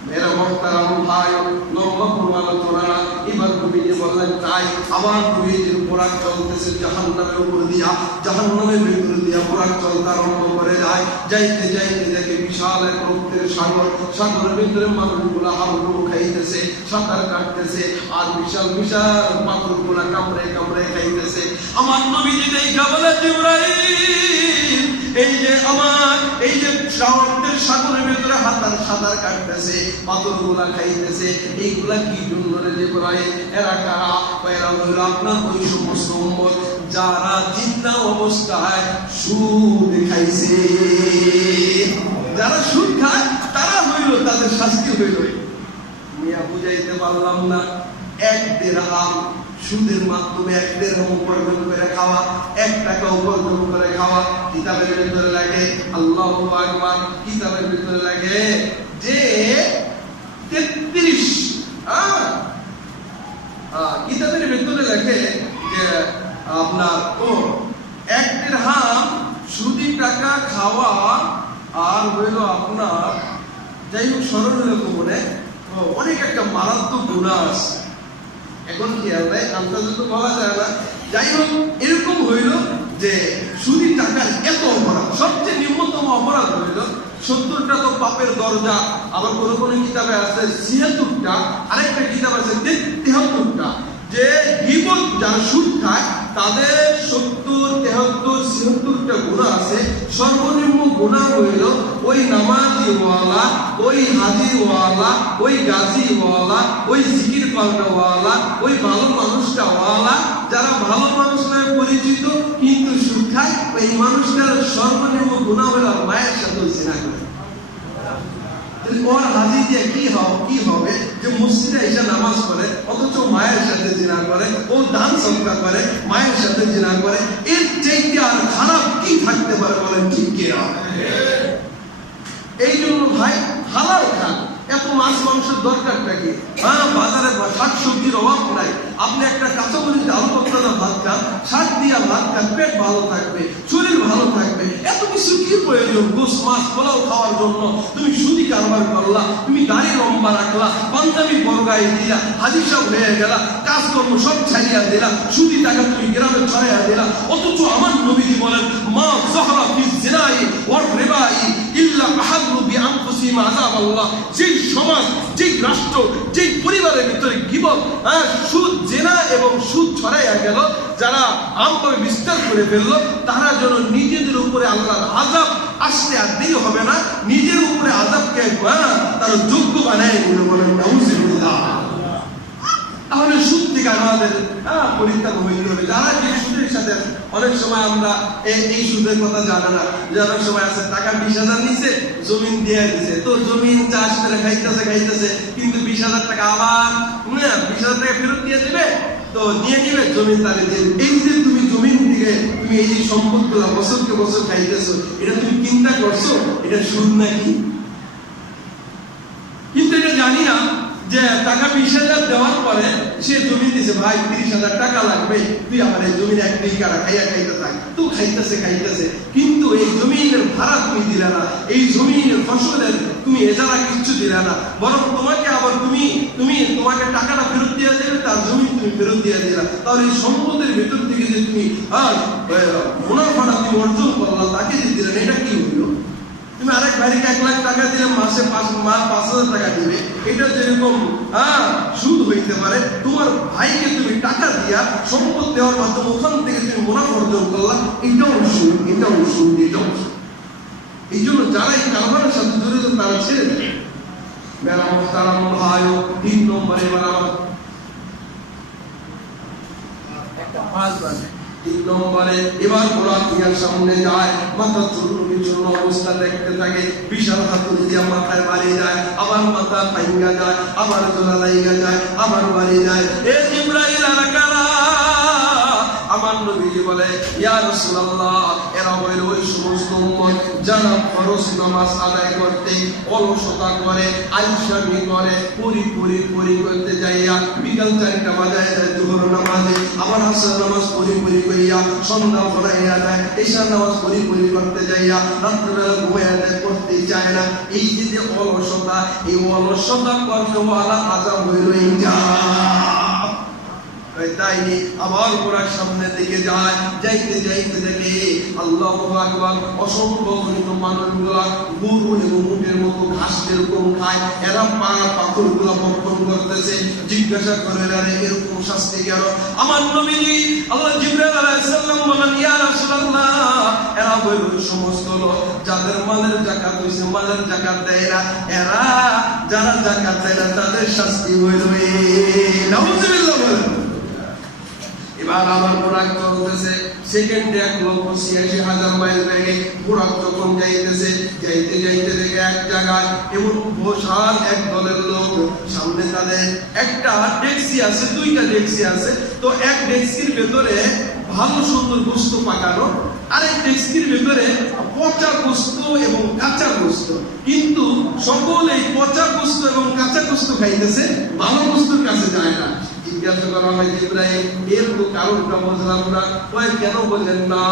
মেরা মুহতারাম ভাই, লম্বা আলোচনা না, এবার নবীজি বললেন তাই আমার নবীজির বোরাক চলতেছে জাহান্নামের উপর দিয়া, জাহান্নামের ভিতর দিয়া বোরাক চলতে আরম্ভ করে যায়। যাইতে যাইতে দেখে বিশাল এক রক্তের সাগর, সাগরের ভিতরে মানুষগুলা হাবুডুবু খাইতেছে, সাঁতার কাটতেছে, আর বিশাল বিশাল পাথরগুলা কামড়ে কামড়ে খাইতেছে। আমার নবীজি দেখা বলে জিবরাইল, এই যে আমার এই যে রক্তের সাগরের ভিতরে সাঁতার কাটতেছে, পাথরগুলা খাইতেছে, এইগুলা কি জন্য রে জিবরাইল? এরা কারা? এরা হইল আপনার ওই সমস্ত উম্মত যারা জিন্দা অবস্থায় সুদ খাইছে। যারা সুদ খায় তারা হইল, তাদের শাস্তি হইল। মিয়া বুঝাইতে পারলাম না, 1 দিরহাম সুদের মাধ্যমে 1 দিরহাম উপার্জন করে খাওয়া, 1 টাকা উপার্জন করে খাওয়া, কিতাবের ভিতরে লাগে আল্লাহু আকবার, কিতাবের ভিতরে লাগে যে 33 কিতাবের ভিতরে লেখে যে আপনার 1 দিরহাম সুদি টাকা খাওয়া, আর হইল আপনার যাই হোক স্মরণ হইল মনে অনেক একটা মারাত্মক গুনাহ আছে। এখন কি হবে আন্তর্জাতিক বলা যায় না, যাই হোক এরকম হইল যে সুদি টাকার এত অপরাধ। সবচেয়ে নিম্নতম অপরাধ হইল 70টা তো পাপের দরজা, আবার কোন কোন কিতাবে আছে 76টা, আরেকটা কিতাব আছে 73টা। যে গীবত যারা সুদ খায় তাদের 70, 73, 76টা গুনাহ আছে। সর্বনিম্ন গুনাহ হইল ওই নামাজিওয়ালা, ওই হাজিওয়ালা, ওই গাজিওয়ালা, ওই জিকির করাওয়ালা, ওই ভালো মানুষটাওয়ালা, যারা ভালো মানুষ নামে পরিচিত কিন্তু সুদ খায়, ওই মানুষটার সর্বনিম্ন গুনাহ হইল মায়ের সাথে জিনা করে। ওর হাজি দিয়ে কি হবে যে মসজিদে এসে নামাজ পড়ে অথচ মায়ের সাথে জিনা করে, ও দান সদকা করে, মায়ের সাথে জিনা করে, এর চাইতে আর খারাপ কি থাকতে পারে বলেন? ঠিক কি না? এই জন্য ভাই হালাল খান, এত মাছ মাংসের দরকারটা কি? বাজারে শাকসবজির অভাব নাই, আপনি একটা কাঁচামরিচ আলু ভর্তা ভাত খান, শাক দিয়া ভাত খান, পেট ভালো থাকবে, শরীর ভালো থাকবে। এত কিছু কি প্রয়োজন? গোস মাছ পোলাও খাওয়ার জন্য তুমি সুদি কারবার করলা, তুমি দাড়ি লম্বা রাখলা, পাঞ্জাবি বর্গাই দিলা, হাজি সাহেব হয়ে গেলা, কাজকর্ম সব ছাড়িয়া দিলা, সুদি টাকা তুমি গ্রামে ছড়াইয়া দিলা। অথচ আমার নবীজি বলেন মা যাহরা ফি জিনাই ওয়া রিবাই ইল্লা আহাল্লু বিআনফুসিহিম আযাবাল্লাহ। যেই সমাজ, যেই রাষ্ট্র, যেই পরিবারের ভিতরে গীবত, সুদ, জেনা এবং সুদ ছড়াইয়া গেল, যারা আমভাবে বিস্তার করে ফেললো, তারা যেন নিজেদের উপরে আল্লাহর আযাব আসতে আর দেরি হবে না, নিজের উপরে আযাবকে তারা যোগ্য বানায় বলে বলেন নাউযুবিল্লাহ। তাহলে সুদ থেকে আমাদের পরিত্রাণ হইতে হবে। যারা যে সুদের সাথে অনেক সময় আমরা এই সুদের কথা জানা না, যে অনেক সময় আছে টাকা 20,000 নিছে, জমিন দিয়ে দিছে, তো জমিন চাষ করে খাইতেছে কিন্তু 20,000 টাকা আবার 20,000 টাকা ফেরত দিয়ে দেবে, তো নিয়ে নিবে জমিন তারে দিয়ে। এই যে তুমি জমিন থেকে তুমি এই যে সম্পদগুলো বছরকে বছর খাইতেছো, এটা তুমি চিন্তা করছো এটা সুদ নাকি? জানি না যে টাকা 20,000 দেওয়ার পরে সে জমি দিছে, ভাই 30,000 টাকা লাগবে, তুই আমার এই জমির 1 বিঘা খাইতে থাক। তুই খাইতেছে, কিন্তু এই জমিনের ভাড়া তুমি দিলে না, এই জমিনের ফসলের তুমি এজারা কিচ্ছু দিলে না, বরং তোমাকে আবার তোমাকে টাকাটা ফেরত দিয়ে দেবে, তার জমি তুমি ফেরত দিয়ে দিলা। তাহলে এই সম্পদের ভেতর থেকে যে তুমি মুনাফাটা তুমি অর্জন করলা, তাকে যে দিলেন, এটা কি হইলো? তুমি আরেক ভাইকে 1 লাখ টাকা দিলে মাসে 5,000 টাকা দিবে, এটা যেরকম সুদ হইতে পারে, তোমার ভাইকে তুমি টাকা দিয়া সম্পদ দেওয়ার মাধ্যমে ওখান থেকে তুমি মুনাফা অর্জন করলা, এটাও সুদ। এই জন্য যারা এই কারবারের সাথে জড়িত তারা ছেড়ে দেয়। মেরামত তারা ভাই 3 নম্বরে এবার আমার 3 নম্বরে এবার ওরা দুনিয়ার সামনে যায়, মাথা চূর্ণ অবস্থা দেখতে থাকে, বিশাল হাতুড়ি দিয়ে মাথায় বাড়ি যায়, আবার মাথা ভাঙ্গা যায়, আবার জোড়া লাইগা যায়, আবার বাড়ি যায়। এ জিবরাইল আর কারা? আমার নবীজি বলে, ইয়া রাসূলুল্লাহ, এরা হইল ওই সমস্ত উম্মত যারা ফরজ নামাজ আদায় করতে অলসতা করে, আলসামি করে, পরি করতে যাইয়া বিকাল 4টা বাজায় যায় যোহর নামাজে, আবার আসর নামাজ পরি করিয়া সন্ধ্যা পড়াইয়া যায়, এশা নামাজ পরি করতে যাইয়া রাত্রিবেলা ঘুমাইয়া যায়, পড়তে চায় না। এই যে অলসতা, এই অলসতা করতেওয়ালা আযাব হইল ইনজাম। তাই আবার ওরা সামনে দিকে যায়, যাইতে দেখে আল্লাহু আকবার, অসংখ্য গণিত মানুষগুলা গরু এবং উটের মতো ঘাস যেরকম খায়, এরা পাথরগুলা বর্ষণ করতেছে। জিজ্ঞাসা করে, আরে এরকম শাস্তি কেন? আমার নবীজি আল্লাহ জিবরাইল আলাইহিস সালাম বলেন, ইয়া রাসূলুল্লাহ, এরা হইল ওই সমস্ত লোক যাদের মালের যাকাত হইছে, মালের যাকাত দেয় না, এরা যারা যাকাত দেয় না তাদের শাস্তি হইল এই। নাউযুবিল্লাহ বলেন। এবার আমার বোরাক চলতেছে, সেকেন্ডে 1,86,000 মাইল বেগে বোরাক যখন যাইতে দেখে এক জায়গায় এমন বিশাল এক দলের লোক, সামনে তাদের একটা ডেক্সি আছে, 2টা ডেক্সি আছে, তো এক ডেক্সির ভেতরে ভালো সুন্দর গোস্ত পাকানো, আরেক ডেক্সির ভেতরে পচা গোস্ত এবং কাঁচা গোস্ত, কিন্তু সকলেই পচা গোস্ত এবং কাঁচা গোস্ত খাইতেছে, ভালো গোস্তর কাছে যায় না। জিজ্ঞাসা করা হয়, ইব্রাহিম এর তো কারণটা বুঝলাম না। কেন বলেন না?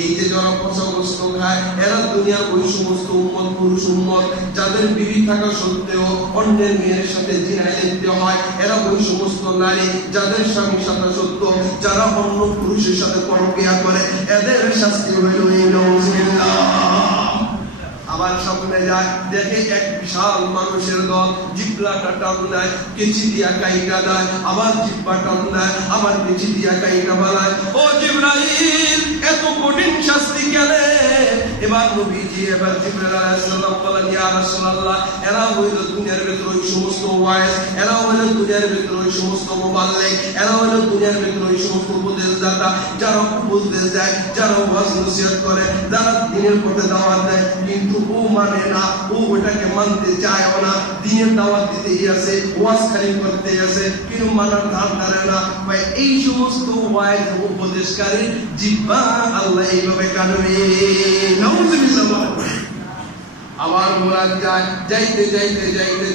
এই যে যারা পচা গোস্ত খায়, এরা দুনিয়ার ওই সমস্ত উম্মত, পুরুষ উম্মত যাদের বিবি থাকা সত্ত্বেও অন্যের মেয়ের সাথে জিনায় লিপ্ত হয়, এরা ওই সমস্ত নারী যাদের স্বামী থাকা সত্ত্বেও যারা অন্য পুরুষের সাথে পরক্রিয়া করে, এদের শাস্তি হইল এই। নাউযুবিল্লাহ। আবার সামনে যায়, দেখে এক বিশাল মানুষের দল, জিহ্বাটা টান দেয়, কেচি দিয়া কাইটা দেয়, আবার জিহ্বা টান দেয়, আবার কেচি দিয়া কাইটা বানায়। ও জিবরাইল, এত কঠিন শাস্তি কেন? এবার নবীজি জিবরাইল আলাইহিস সালাম বলেন, ইয়া রাসূলুল্লাহ, এরা হইল দুনিয়ার ভিতর ওই সমস্ত ওয়াইজ, এরা হইল দুনিয়ার ভিতর ওই সমস্ত মুবাল্লিগ, এরা হইল দুনিয়ার ভিতর ওই সমস্ত উপদেশদাতা যারা উপদেশ দেয়, যারা ওয়াজ নসিহত করে, যারা দ্বীনের পথে দাওয়াত দেয়, কিন্তু ও মানে না, ও ওটাকে মানতে চায় না, দ্বীনের দাওয়াত দিতেই আছে, ওয়াজ খালি করতে আছে, কিন্তু মানার ধার ধারে না। ভাই এই সমস্ত ওয়াইজ উপদেশকারী জিহ্বা আল্লাহ এইভাবে কাটবে। নাউযুবিল্লাহ। আবার মোরাদ যায়, যাইতে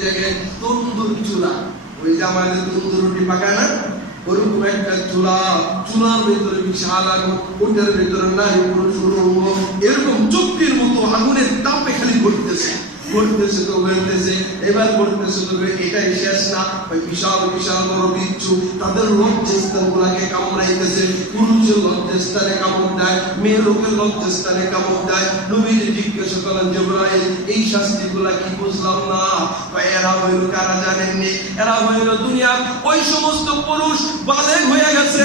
দেখে তন্দুর চুলা, ওই যে আমাদের তন্দুর রুটি পাকায় না, ওরকম একটা চুলার ভিতরে বিশাল আগুন, ওটার ভিতরে নারী পুরুষ এরকম চক্রের মতো আগুনের তাপে খালি ঘটতেছে। এবার ঘটতেছে তো এটাই শেষ না, ওই বিশাল বড় বিচ্ছু তাদের লজ্জাস্থান গুলাকে কামড়াইতেছে। পুরুষের লজ্জাস্থানে কামড় দেয়, মেয়ে লোকের লজ্জাস্থানে কামড় দেয়। নবীজি জিজ্ঞাসা করলেন, জিবরাইল এই শাস্তি গুলা কি? বুঝলাম না। এরা হইল কারা জানেননি? এরা হইল দুনিয়ার ওই সমস্ত পুরুষ বালেগ হয়ে গেছে,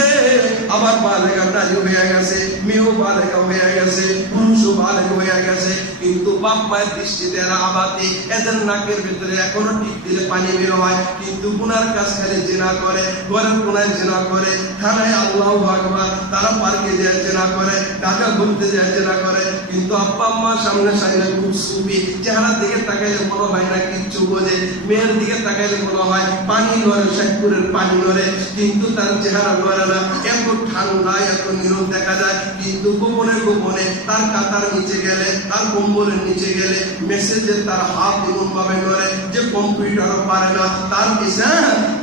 আবার বালেগা নারী হয়ে গেছে, মেয়েও বালেগা হয়ে গেছে, পুরুষও বালেগ হয়ে গেছে, কিন্তু বাপ মায়ের দৃষ্টিতে এরা আবাদি। এদের নাকের ভিতরে এখনো টিপ দিলে পানি বের হয়, কিন্তু গুনার কাজ খালি জিনা করে, ঘরের কোনায় জিনা করে, থানায় আল্লাহু আকবার, তারা পার্কে যায় জিনা করে, ঢাকা ঘুরতে যায় জিনা করে, কিন্তু আব্বা আম্মার সামনে সামনে গেলে খুব সুফি, চেহারার দিকে তাকাইলে মনে হয় না কিচ্ছু বোঝে, মেয়ের দিকে তাকাইলে মনে হয় পানি নড়ে, শেখপুরের পানি নড়ে, কিন্তু তার চেহারা নড়ে না, এত ঠান্ডা এত নীরব দেখা যায়। কিন্তু গোপনে গোপনে তার কাতার নিচে গেলে, তার কম্বলের নিচে গেলে মেসেজে তার হাত এমন ভাবে নড়ে যে কম্পিউটারও পারে না।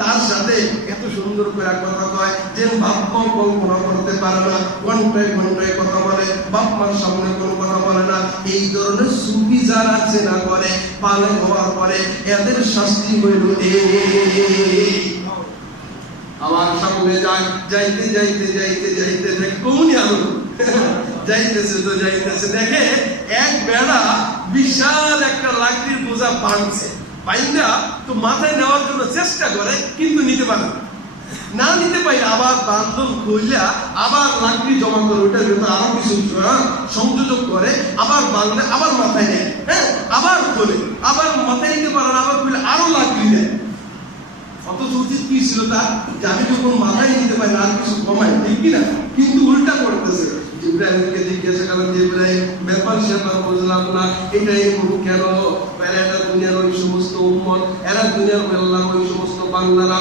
তার সাথে এত সুন্দর করে কথা কয় যে ভাবনাও কল্পনা করতে পারে না, ঘন্টায় ঘন্টায় কথা বলে, বাপ মার সামনে কোনো কথা বলে না। এই ধরনের সুফি যারা চেনা করে পালে হওয়ার পরে এদের শাস্তি হইল আমার সামনে যায়, যাইতে যাইতে যাইতে যাইতে দেখ কোন আলো যাইতেছে তো যাইতেছে, দেখে এক বেড়া বিশাল একটা লাকড়ির বোঝা বাঁধছে, পাইনা তো মাথায় নেওয়ার জন্য চেষ্টা করে কিন্তু নিতে পারে না, নিতে পারি আবার বান্ধব খুইলা আবার লাকড়ি জমা করে ওটার ভিতরে আরো কিছু সংযোজন করে আবার বাঁধলে আবার মাথায় নেয়, হ্যাঁ আবার খোলে, আবার মাথায় নিতে পারে না, আবার খুলে আরো লাকড়ি নেয়। অথচ উচিত কি ছিল তার যে আমি যখন মাথায় নিতে পারি না আর কিছু কমাই, ঠিক কিনা? কিন্তু উল্টা করতেছে। জিব্রাইলকে জিজ্ঞাসা করলেন, জিব্রাইল ব্যাপার স্যাপার বুঝলাম না, এটাই কেন? এরা দুনিয়ার ওই সমস্ত উম্মত, এরা দুনিয়ার আল্লাহর ওই সমস্ত বান্দারা,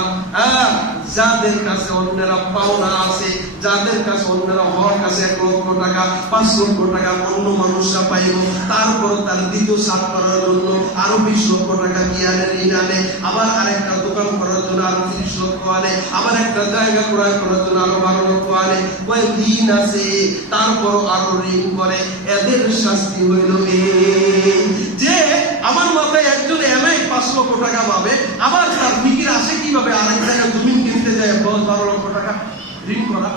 যাদের কাছে অন্যেরা পাওনা আছে, যাদের কাছে অন্যেরা হওয়ার কাছে 1 লক্ষ টাকা 5 লক্ষ টাকা অন্য মানুষরা পাইব, তারপর তার দ্বিতীয় সাত করার জন্য আরো 20 লক্ষ টাকা দিয়ে আনে, ঋণ আনে, আবার আরেকটা দোকান করার জন্য আরো 30 লক্ষ আনে, আবার একটা জায়গা ক্রয় করার জন্য আরো 12 লক্ষ আনে, ওই ঋণ আছে তারপর আরো ঋণ করে। এদের শাস্তি হইল যে আমার মাথায় একজন এমআই 5 লক্ষ টাকা পাবে, আবার তার ফিকির আসে কিভাবে আরেক জায়গায় জমি কিনতে যায় 10-12 লক্ষ টাকা ঋণ করা,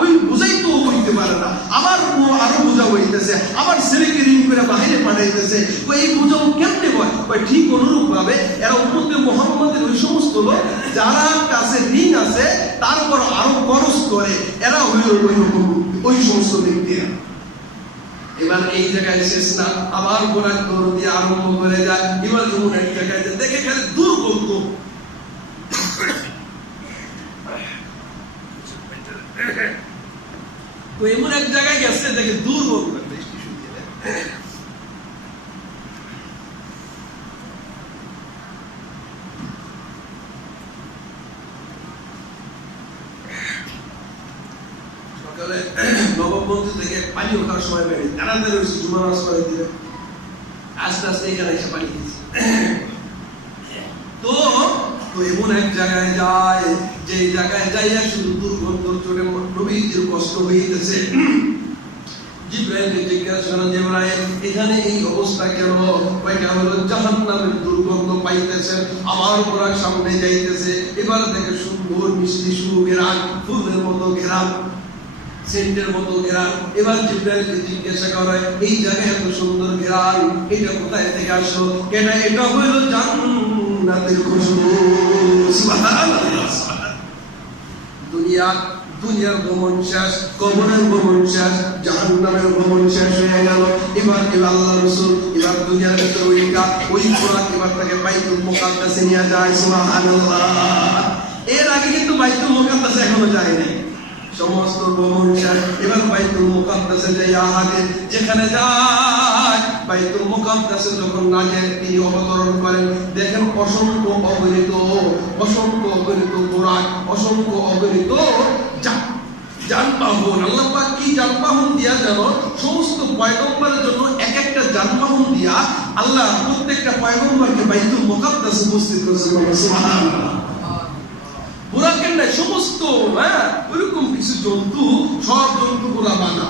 ওই বোঝাই তো হইতে পারে না, আবার ও আরো বোঝা হইতেছে, আবার ছেলেকে ঋণ করে বাইরে পাঠাইতেছে, এই বোঝাও কেমনে হয়? ঠিক অনুরূপ ভাবে এরা উম্মতে মুহাম্মদের ওই সমস্ত লোক যারা কাছে ঋণ আছে তারপর আরো খরচ করে, এরা হইল ওই সমস্ত ব্যক্তিরা। এবার এই জায়গায় শেষ না, আবার গোড়ার দৌড় দিয়ে আরম্ভ করে যায়। এবার যেমন এক জায়গায় দেখে গেলে দুর্গন্ধ, তো এমন এক জায়গায় গেছে দেখে দুর্গন্ধ, সকালে নবমন্ত্রী থেকে পানি ওঠার সময় বেড়ে তাড়াতাড়ি জুমা নামাজ পড়ে দিলে আস্তে আস্তে এখানে এসে পানি দিয়েছে। তো এমন এক জায়গায় যায়, যে জায়গায় যাইয়া শুধু দুর্গন্ধর চোটে নবীজির কষ্ট হইতেছে। জিব্রাইলকে জিজ্ঞাসা করেন, জিব্রাইল এখানে এই অবস্থা কেন? কয়টা হলো জাহান্নামের দুর্গন্ধ পাইতেছেন, আমার পরার সামনে যাইতেছে, এবার দেখে সুন্দর মিষ্টি সুঘেরান, ফুলের মতো ঘেরান, সেন্টের মতো ঘেরান। এবার জিব্রাইলকে জিজ্ঞাসা করে, এই জায়গায় এত সুন্দর ঘেরান, এটা কোথায় থেকে আসলো? কেন? এটা হইল জান্নাতের খুশবু। সুবহানাল্লাহ। দুনিয়ার ভ্রমণ শেষ, কবরের ভ্রমণ শেষ, জাহান্নামের ভ্রমণ শেষ হয়ে গেল। এবার আল্লাহ রাসূল এবার দুনিয়ার ভিতরে ওই পোরাক এবার তাকে বাইতুল মুকাদ্দাসে নিয়ে যায়। সুবহানাল্লাহ। এর আগে কিন্তু বাইতুল মুকাদ্দাসে এখনো যায় নাই, সমস্ত ভ্রমণ শেষ। এবার বাইতুল মুকাদ্দাসে যাইয়া আগে যেখানে যায়, বাইতুল মুকাদ্দাসে যখন নাজের তিনি অবতরণ করেন, দেখেন অসংখ্য অগণিত ঘোড়া, অসংখ্য অগণিত যানবাহন। আল্লাহ পাক কি যানবাহন দিয়া যেন সমস্ত পয়গম্বরের জন্য এক একটা যানবাহন দিয়া আল্লাহ প্রত্যেকটা পয়গম্বরকে বাইতুল মুকাদ্দাসে উপস্থিত করেছেন। সুবহানাল্লাহ। বুরাকের নাই সমস্ত ওইরকম কিছু জন্তু, সব জন্তু গুলা বানা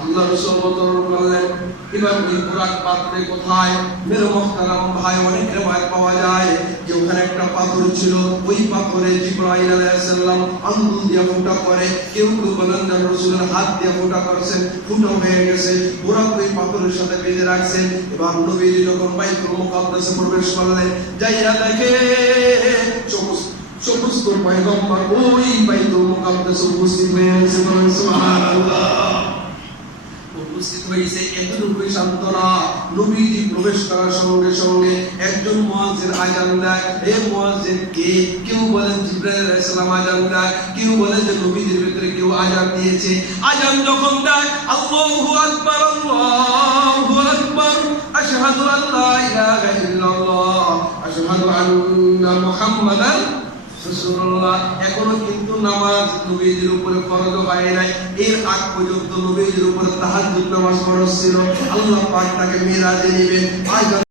আল্লাহ রাসূল অবতরণ করলেন। এবার ওই বুরাক পাত্রে কোথায়? মেরে মুহতারাম ভাই, অনেক রিওয়ায়াত পাওয়া যায় যে ওখানে একটা পাথর ছিল, ওই পাথরে জিবরাইল আলাইহিস সালাম আঙ্গুল দিয়ে ফোঁটা করে, কেউ বলেন যে রাসূলের হাত দিয়ে ফোঁটা করেছেন, ফোঁটা হয়ে গেছে, বুরাক ওই পাথরের সাথে বেঁধে রাখছেন। এবার নবীজি যখন বাইতুল মুকাদ্দাসে প্রবেশ করলেন, যাইয়া দেখে সমস্ত পয়গম্বর ওই বাইতুল মুকাদ্দাসে উপস্থিত হয়েছে। সুবহানাল্লাহ। উপস্থিত হয়েছে। এতটুকুই সান্ত্বনা, নবীজি প্রবেশ করার সঙ্গে সঙ্গে একজন মুয়াজ্জিন আযান দেয়। এই মুয়াজ্জিন কে? কেউ বলেন জিবরাইল আলাইহিস সালাম আযান দেয়, কেউ বলেন যে নবীজির ভিতরে কেউ আযান দিয়েছে। আযান যখন দেয়, আল্লাহু আকবার আল্লাহু আকবার আশহাদু আল্লা ইলাহা ইল্লাল্লাহ আশহাদু আন্না মুহাম্মাদান রাসূলুল্লাহ। এখনো কিন্তু নামাজ নবীজির উপরে ফরজ হয় নাই। এর আগ পর্যন্ত নবীজির উপরে তাহাজ্জুদ নামাজ ফরজ ছিল। আল্লাহ পাক তাকে মিরাজে নেবেন।